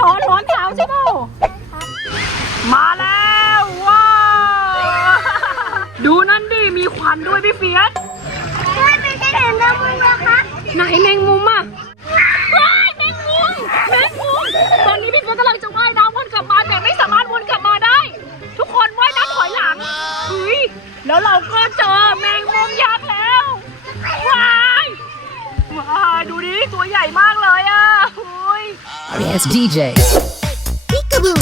ร้อนร้อนเท้าใช่เปล่ามาแล้วว้าวดูนั่นดิมีควันด้วยพี่เฟียสด้วยไม่ใช่เห็นแมงมุมนะครับไหนแมงมุมอะ Yes, DJ. พิกาบู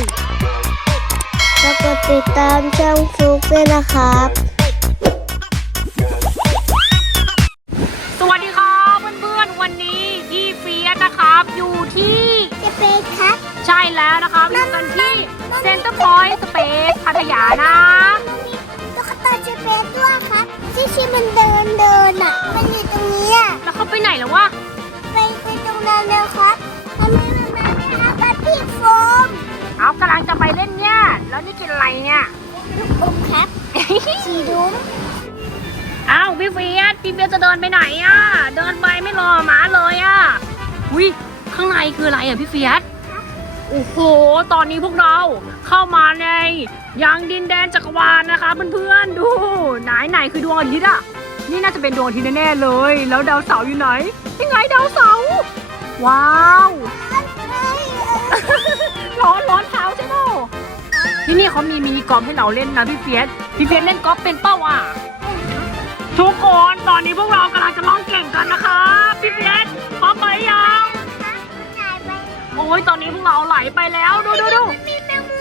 แล้วก็ติดตามช่องฟลุกด้วยนะครับ สวัสดีครับเพื่อนๆ วันนี้พี่เฟียสนะครับ อยู่ที่จะเป็นครับ ใช่แล้วนะครับอยู่กันที่เซ็นเตอร์พอยต์สเปซพัทยานะ กินอะไรเนี่ยลูกอมครับสีดุ้มอ้าวพี่เฟียสพี่เฟียสจะเดินไปไหนอะ เดินไปไม่รอหมาเลยอะอุ้ยข้างในคืออะไรอะพี่เฟียสโอ้โห ตอนนี้พวกเราเข้ามาในยังดินแดนจักรวาลนะคะเพื่อนๆ ดู ไหนไหนคือดวงอาทิตย์อะ นี่น่าจะเป็นดวงอาทิตย์แน่ๆเลย แล้วดาวเสาร์อยู่ไหนยังไงดาวเสาร์ว้าว เขามีมินิกอล์ฟให้เราเล่นนะพี่เฟียสพี่เฟียสเล่นกอล์ฟเป็นเป้าอะ ทุกคนตอนนี้พวกเรากำลังจะล่องเก่งกันนะคะพี่เฟียสพร้อมไหมยังโอ้ยตอนนี้พวกเราไหลไปแล้วดูดูดูมันมีแมงมุ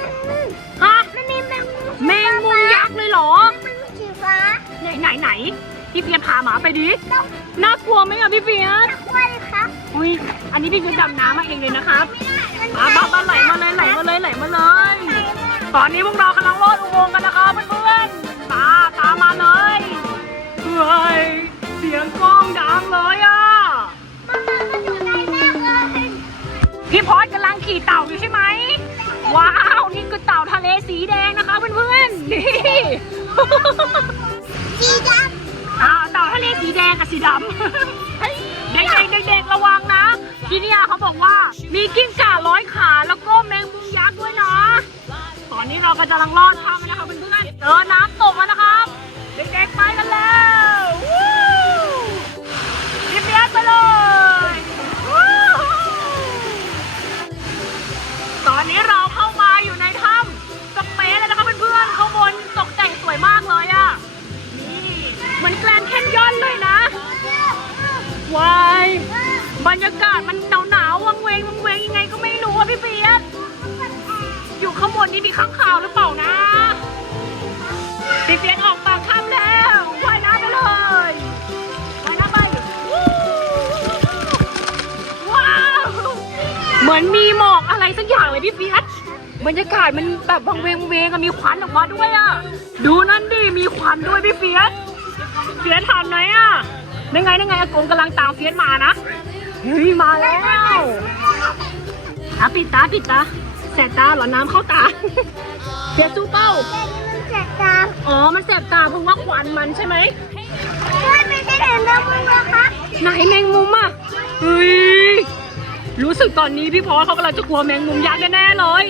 มฮะมันมีแมงมุมแมงมุมยักษ์เลยเหรอมันมีสีฟ้าไหนไหนไหนพี่เฟียสพาหมาไปดิน่ากลัวไหมอะพี่เฟียสตะกร้วยครับอุ้ยอันนี้พี่เฟียสดำน้ำมาเองเลยนะครับมาบ้าบ้าไห ตอนนี้พวกเรากำลังลอดอุโมงค์กันนะคะเพื่อนๆตาตามมาเลยเฮ้ยเสียงกล้องดังเลยอะมันมันอยู่ในแม่เลยพี่พอดกำลังขี่เต่าอยู่ใช่ไหมว้าวนี่คือเต่าทะเลสีแดงนะคะเพื่อนๆนี่สีดอ่าเต่าทะเลสีแดงกับสีดำเด็กๆเด็กๆระวังนะที่เนี่ยเขาบอกว่ามีกิ้งก่าร้อยขาแล้วก็แมง เรากำลังลอดถ้ำนะคะเพื่อนๆเจอน้ำตกแล้วนะครับเด็กๆไปกันแล้วรีบเบียดไปเลยตอนนี้เราเข้ามาอยู่ในถ้ำสเปซเลยนะคะเพื่อนๆข้างบนตกแต่งสวยมากเลยอะนี่เหมือนแกลนด์แคนยอนเลยนะวายบรรยากาศมัน นนี่มีข้างข่าวหรือเปล่านะพี่เปียกออกปากถ้ำแล้วว่ายน้ำไปเลยว่ายน้ำไปวู้ว้าวเหมือนมีหมอกอะไรสักอย่างเลยพี่เปียกบรรยากาศมันแบบวังเวงวังเวงอะมีควันออกมาด้วยอะดูนั่นดิมีควันด้วยพี่เปียกเฟียสทันไหมอะนั่นไงนั่นไงอากงกำลังตามเฟียสมานะเฮ้ยมาแล้วอะปิดตาปิดตา แสบตาเหรอน้ำเข้าตาเฟียสสู้เป้าำแต่นี่มันแสบตาอ๋อ มันแสบตาเพราะว่าควันมันใช่ไหม ด้วยไม่ใช่เห็นแมงมุมนะครับไหนแมงมุมอะเฮ้ยรู้สึกตอนนี้พี่โฟอเขากำลังจะกลัวแมงมุมยักษ์แน่ๆเลย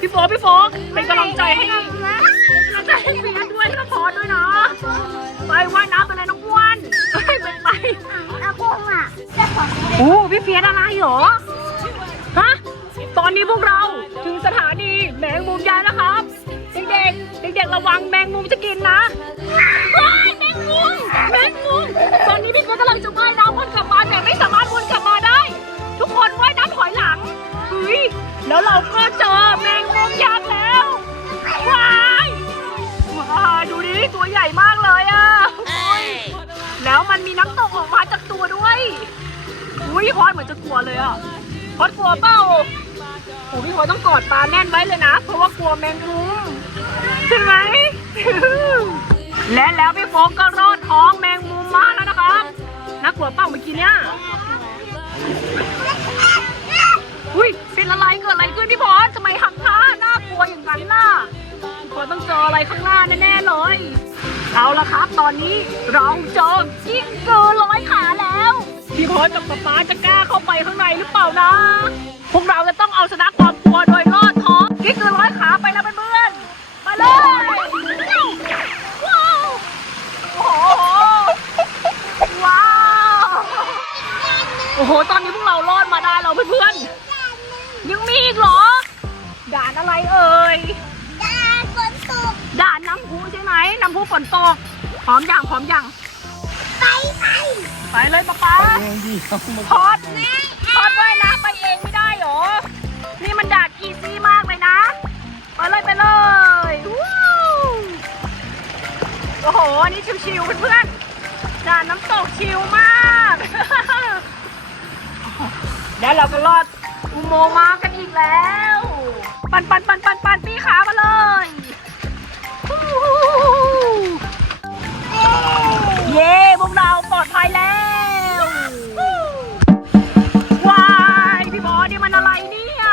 พี่โฟอพี่โฟอเป็นกำลังใจให้เป็นกำลังใจให้เฟียสด้วยแล้วก็พอสด้วยนะไปว่ายน้ำไปเลยน้องอ้วนไปไปไป อาคงอะจะขอโอ้พี่เฟียสอะไรเหรอ ฮะ ตอนนี้พวกเราถึงสถานีแมงมุมยักษ์นะครับ เด็กๆ เด็กๆ ระวังแมงมุมจะกินนะว้ายแมงมุม แมงมุม ตอนนี้พี่เฟียสกำลังจะว่ายน้ำวนกลับมาแต่ไม่สามารถวนกลับมาได้ ทุกคนว่ายน้ำถอยหลังเฮ้ยแล้วเราก็เจอแมงมุมยักษ์แล้วว้ายว้าดูดิตัวใหญ่มากเลยอะโอ้ยแล้วมันมีน้ำตกออกมาจากตัวด้วยอุ้ยพอดเหมือนจะกลัวเลยอะพอดกลัวเปล่า โอ้พี่พอดต้องกอดปลาแน่นไว้เลยนะ เพราะว่ากลัวแมงมุมใช่ไหม และแล้วพี่โฟกก็รอดท้องแมงมุมมาแล้วนะครับน่ากลัวเปล่าเมื่อกี้เนี่ยอุ้ยเป็นอะไรเกิดอะไรขึ้นพี่พอดทำไมหักท่าน่ากลัวอย่างนั้นล่ะพี่พอดต้องเจออะไรข้างหน้าแน่ๆเลยเอาละครับ ตอนนี้เราเจอกิ้งกือร้อยขาแล้ว พี่พอกับป๊าป๊าจะกล้าเข้าไปข้างในหรือเปล่านะ พวกเราจะต้องเอาชนะ เอ่ยดาฝนตกด่านน้ำพุใช่ไหมน้ำพุฝนตกพร้อมอย่างพร้อมอย่างไปไปไปเลยป๊าป๊าเองดิเอามาพอดพอดว่ายน้ำไปเองไม่ได้เหรอ นี่มันด่านอีซี่มากเลยนะ ไปเลยไปเลยวู้โอ้โหอันนี้ชิวๆเพื่อนๆด่านน้ำตกชิวมากแล้วเราก็รอดอุโมงค์มากันอีกแล้ว ปันปันปันปันปันปีขามาเลยเย้พวกเราปลอดภัยแล้วว้ายพี่บอสนี่มันอะไรเนี่ย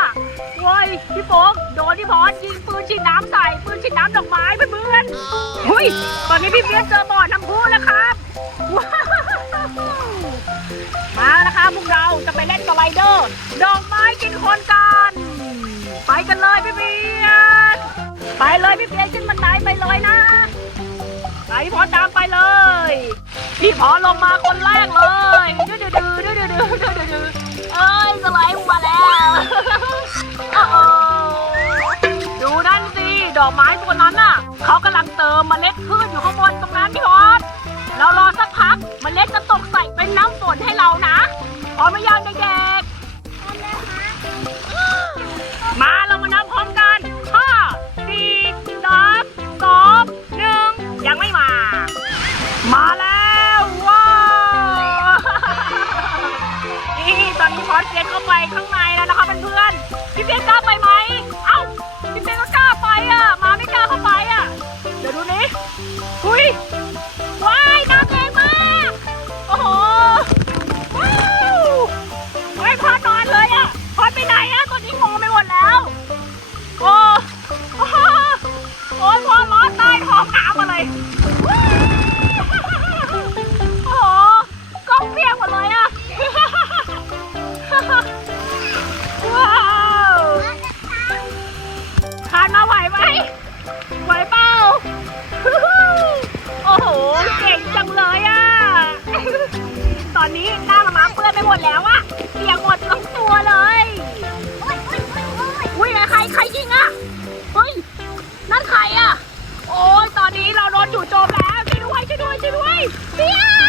ว้ายพี่โฟกโดนพี่บอสยิงปืนฉีดน้ำใส่ปืนฉีดน้ำดอกไม้เพื่อนๆเฮ้ยตอนนี้พี่เพียรเจอบ่อน้ำพุแล้วครับมาแล้วครับพวกเราจะไปเล่นสไลเดอร์ดอกไม้กินคนกัน กันเลยพี่เบียนไปเลยพี่เบียนขึ้นบันไดไปเลยนะไปพอตามไปเลย พี่พอลงมาคนแรกเลยดื้อดื้ดื้อดื้ดื้อดื้ดื้เอ้ยสไลด์มาแล้วโอ้โดูนั่นสิดอกไม้ตัวนั้นน่ะเขากำลังเติมเมล็ดขึ้นอยู่ข้างบนตรงนั้นพี่พอดเรารอสักพักเมล็ดจะตกใส่เป็นน้ำฝนให้เรานะพอไม่ย้อยังเก Ai! Ai!